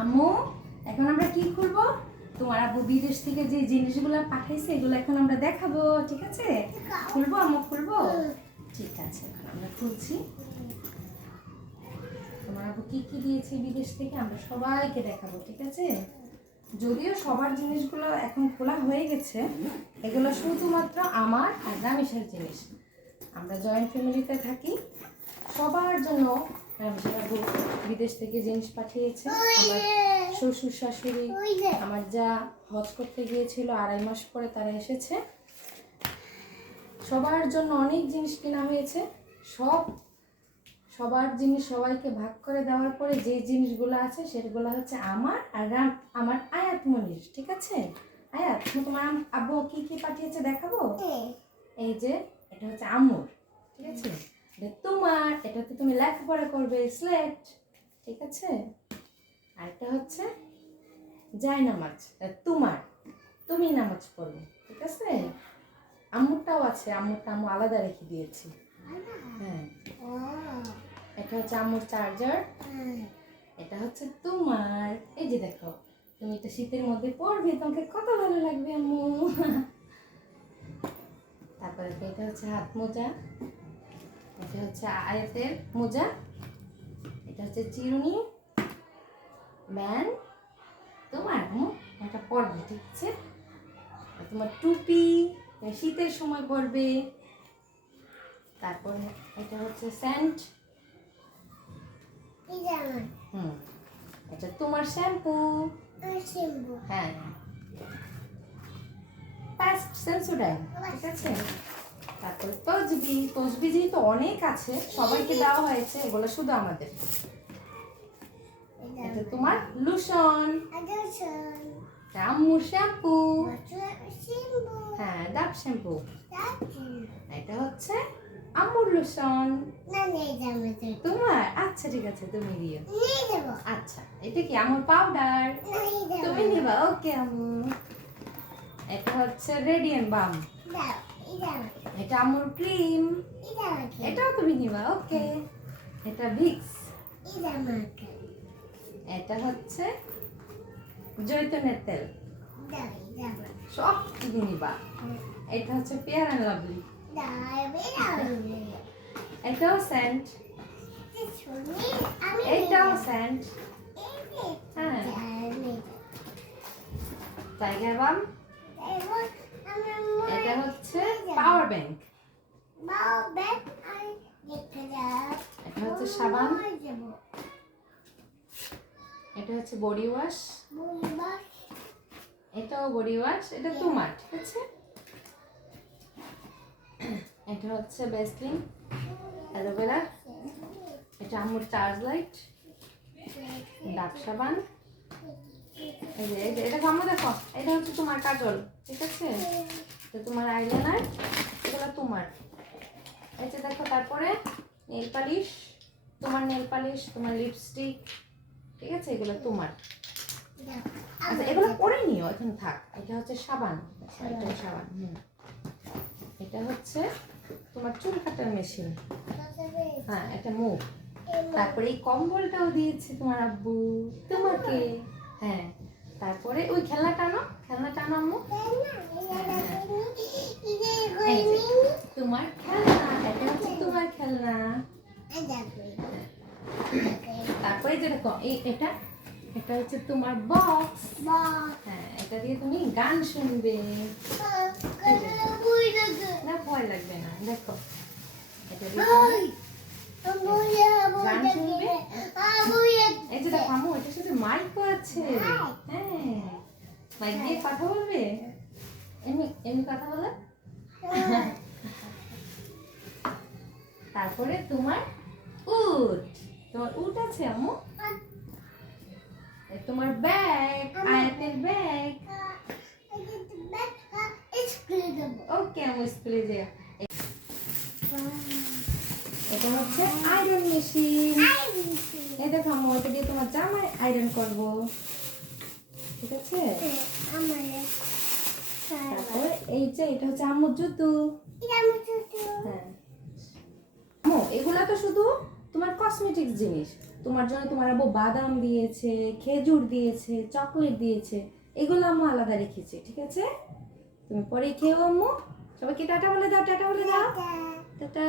আম্মু এখন আমরা কি খুলবো? তোমার আব্বু বিদেশ থেকে যে জিনিসগুলো পাঠাইছে এগুলো এখন আমরা দেখাবো, ঠিক আছে? খুলবো আম্মু, খুলবো? ঠিক আছে, এখন আমরা খুলছি। তোমার আব্বু কি কি দিয়েছে বিদেশ থেকে আমরা সবাইকে দেখাবো, ঠিক আছে? যদিও সবার জিনিসগুলো এখন খোলা হয়ে গেছে, এগুলো শুধুমাত্র আমার আর রামেশের জিনিস। আমরা জয়েন্ট ফ্যামিলিতে থাকি, সবার জন্য রামেশের আব্বু বিদেশ থেকে জিনিস পাঠিয়েছে। আমার শ্বশুর শাশুড়ি, আমার যা হজ করতে গিয়েছিল 2.5 মাস পরে তারা এসেছে, সবার জন্য অনেক জিনিস কেনা হয়েছে। সবার জিনিস সবাইকে ভাগ করে দেওয়ার পরে যে জিনিসগুলো আছে সেগুলো হচ্ছে আমার আর আমার আয়াত মনির, ঠিক আছে? আয়াত, তোমার আব্বু কি কি পাঠিয়েছে দেখাবো? এই যে এটা হচ্ছে আম্মুর, ঠিক আছে? এটা তোমার, এটাতে তুমি লেখাপড়া করবে, স্লেট, ঠিক আছে? আর এটা হচ্ছে যায় নামাজ, তোমার, তুমি নামাজ পড়বে, ঠিক আছে? আম্মুরটাও আছে, আম্মুরটা আম্মু আলাদা রেখে দিয়েছি। হ্যাঁ, এটা হচ্ছে আম্মুর চার্জার, এটা হচ্ছে তোমার। এই যে দেখো, তুমি এটা শীতের মধ্যে পরবে, তোমাকে কত ভালো লাগবে আম্মু। তারপরে এটা হচ্ছে হাত মোজা, এটা হচ্ছে আয়াতের মোজা, এটা হচ্ছে চিরুনি, ম্যান তোমার আম্মু এটা পরবে, ঠিক আছে? তোমার টুপি, শীতের সময় পরবে। তারপর এটা হচ্ছে স্যান্ড, এটা তোমার শ্যাম্পু, হ্যাঁ, পাস্ট সেন্সোডাইন, ঠিক আছে? তারপর তসবি যেহেতু অনেক আছে, সবাইকে দেওয়া হয়েছে, এগুলো শুধু আমাদের। এটা তোমার লোশন, আম্মুর শ্যাম্পু, হ্যাঁ ডাব শ্যাম্পু। এটা হচ্ছে আম্মুর লোশন, তোমার, আচ্ছা ঠিক আছে তুমি দিও। আচ্ছা, এটা কি আম্মুর পাউডার, তুমি নিবা, ওকে আম্মু। এটা হচ্ছে রেডিয়েন্ট বাম, এটা আম্মুর ক্রিম, এটাও তুমি নিবা, ওকে। এটা ভিক্স, এটা হচ্ছে জৈতুনের তেল, সব তুমি নিবা। এটা হচ্ছে ফেয়ার অ্যান্ড লাভলি, এটাও সেন্ট, এটাও সেন্ট, হ্যাঁ, টাইগার বাম, এটা হচ্ছে পাওয়ার ব্যাংক, এটা হচ্ছে সাবান, এটা হচ্ছে বডি ওয়াশ, এটাও বডি ওয়াশ, এটা তোমার, ঠিক আছে? এটা হচ্ছে ভ্যাসলিন, অ্যালোভেরা, এটা আম্মুর চার্জ লাইট, ডাব সাবান, এই যে এটা আম্মু দেখো, এটা হচ্ছে তোমার কাজল, ঠিক আছে? এটা তোমার আইলাইনার, এগুলো তোমার। এই যে দেখো, তারপরে নেল পালিশ, তোমার নেল পালিশ, তোমার লিপস্টিক, ঠিক আছে? এগুলো তোমার। আচ্ছা, এগুলো পরে নিও, এখন থাক। এটা হচ্ছে সাবান, এটা সাবান, এটা হচ্ছে তোমার চুল কাটার মেশিন, হ্যাঁ, এটা মুভ। তারপরে এই কম্বলটাও দিয়েছে তোমার আব্বু তোমাকে, হ্যাঁ। তারপরে ওই খেলনাটা আনো, খেলনাটা আনো আম্মু, তোমার খেলনা, এটা হচ্ছে তোমার খেলনা। তারপরে যে দেখো এটা হচ্ছে তোমার বক্স, হ্যাঁ, এটা দিয়ে তুমি গান শুনবে, না ভয় লাগবে না, দেখো এটা দিয়ে গান শুনবে। এই যে দেখো আম্মু, এটার সাথে মাইকও আছে, হ্যাঁ, মাইক দিয়ে কথা বলবে, এমনি কথা বলে। তারপরে তোমার উট আছে আম্মু, তোমার ব্যাগ, আয়াতের ব্যাগ, ওকে আম্মু স্কুলে যা। এটা হচ্ছে আয়রন মেশিন, এই দেখো আম্মু, এটা দিয়ে তোমার জামা আয়রন করবো, ঠিক আছে? তারপরে এই যে এটা হচ্ছে আম্মুর জুতো, হ্যাঁ। আম্মু এগুলা তো শুধু তোমার কসমেটিক্স জিনিস, তোমার জন্য তোমার আব্বু বাদাম দিয়েছে, খেজুর দিয়েছে, চকলেট দিয়েছে, এগুলো আম্মু আলাদা রেখেছে, ঠিক আছে? তুমি পরে খেও আম্মু। সবাইকে টাটা বলে দাও, টাটা বলে দাও, টাটা।